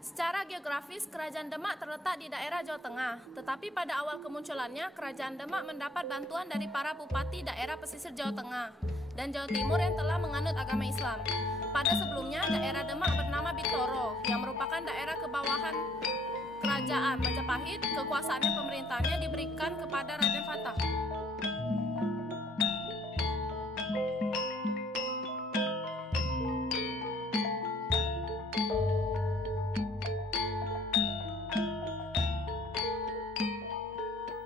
Secara geografis, Kerajaan Demak terletak di daerah Jawa Tengah, tetapi pada awal kemunculannya, Kerajaan Demak mendapat bantuan dari para bupati daerah pesisir Jawa Tengah dan Jawa Timur yang telah menganut agama Islam. Pada sebelumnya, daerah Demak bernama Bintoro, yang merupakan daerah kebawahan Kerajaan Majapahit. Kekuasaannya pemerintahnya diberikan kepada Raden Fatah.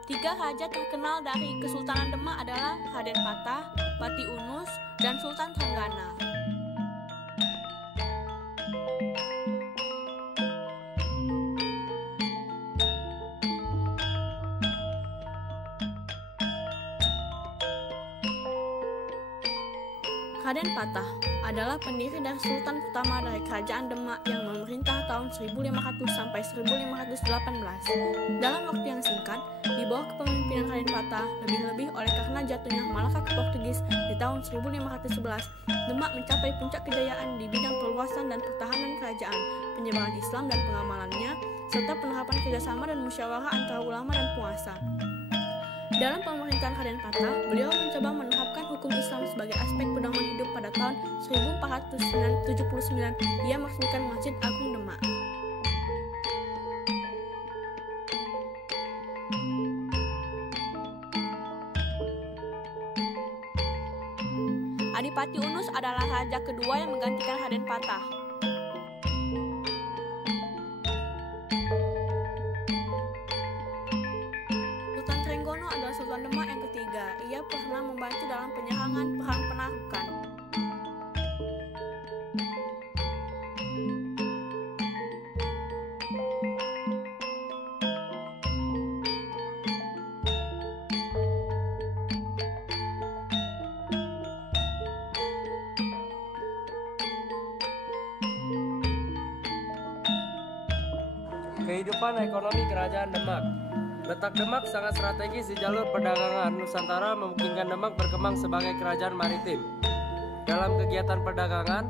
Tiga raja terkenal dari Kesultanan Demak adalah Raden Patah, Pati Unus, dan Sultan Trenggana. Raden Patah adalah pendiri dan sultan pertama dari Kerajaan Demak yang memerintah tahun 1500 sampai 1518. Dalam waktu yang singkat, di bawah kepemimpinan Raden Patah, lebih-lebih oleh karena jatuhnya Malaka ke Portugis di tahun 1511, Demak mencapai puncak kejayaan di bidang perluasan dan pertahanan kerajaan, penyebaran Islam dan pengamalannya, serta penerapan kerjasama dan musyawarah antara ulama dan penguasa. Dalam pemerintahan Raden Patah, beliau mencoba menerapkan hukum Islam sebagai aspek pedoman hidup. Pada tahun 1479, ia meresmikan Masjid Agung Demak. Adipati Unus adalah raja kedua yang menggantikan Raden Patah. Sultan Trenggono adalah Sultan Demak yang ketiga. Ia pernah membantu dalam penyerangan Perang Penarukan. Kehidupan ekonomi Kerajaan Demak. Letak Demak sangat strategis di jalur perdagangan Nusantara, memungkinkan Demak berkembang sebagai kerajaan maritim. Dalam kegiatan perdagangan,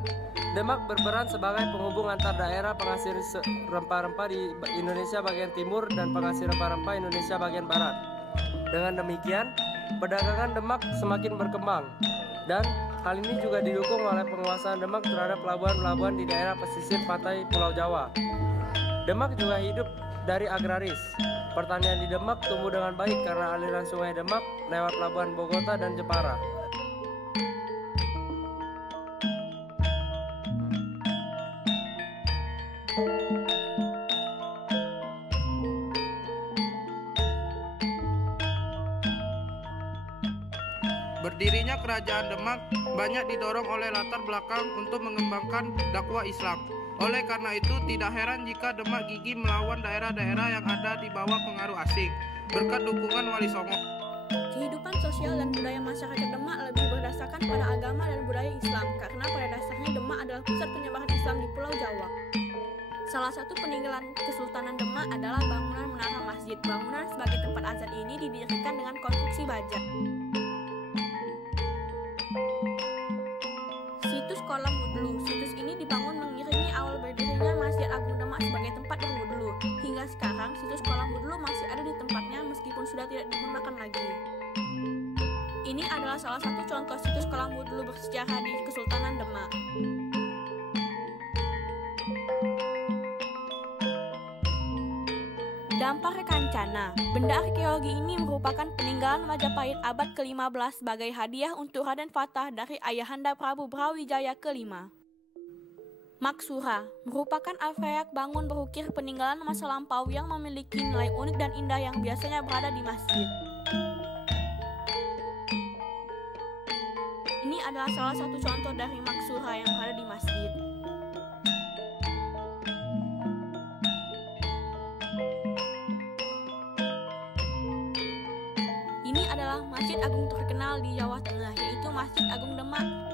Demak berperan sebagai penghubung antar daerah penghasil rempah-rempah di Indonesia bagian timur dan penghasil rempah-rempah Indonesia bagian barat. Dengan demikian, perdagangan Demak semakin berkembang, dan hal ini juga didukung oleh penguasaan Demak terhadap pelabuhan-pelabuhan di daerah pesisir pantai Pulau Jawa. Demak juga hidup dari agraris. Pertanian di Demak tumbuh dengan baik karena aliran sungai Demak lewat pelabuhan Bogota dan Jepara. Berdirinya Kerajaan Demak banyak didorong oleh latar belakang untuk mengembangkan dakwah Islam. Oleh karena itu, tidak heran jika Demak gigih melawan daerah-daerah yang ada di bawah pengaruh asing, berkat dukungan Wali Songo. Kehidupan sosial dan budaya masyarakat Demak lebih berdasarkan pada agama dan budaya Islam karena pada dasarnya Demak adalah pusat penyebaran Islam di Pulau Jawa. Salah satu peninggalan Kesultanan Demak adalah bangunan menara masjid. Bangunan sebagai tempat azan ini didirikan dengan konstruksi baja. Situs Kolam Wudhu. Situs ini dibangun mengiringi awal berdirinya Masjid Agung Demak sebagai tempat berwudhu. Hingga sekarang, situs Kolam Wudhu masih ada di tempatnya meskipun sudah tidak digunakan lagi. Ini adalah salah satu contoh situs kolam wudhu bersejarah di Kesultanan Demak. Dampar Kancana. Benda arkeologi ini merupakan peninggalan Majapahit abad ke-15 sebagai hadiah untuk Raden Fatah dari Ayahanda Prabu Brawijaya ke-5. Maksura merupakan alfayak bangun berukir peninggalan masa lampau yang memiliki nilai unik dan indah yang biasanya berada di masjid. Ini adalah salah satu contoh dari maksura yang berada di masjid. Ini adalah masjid agung terkenal di Jawa Tengah, yaitu Masjid Agung Demak.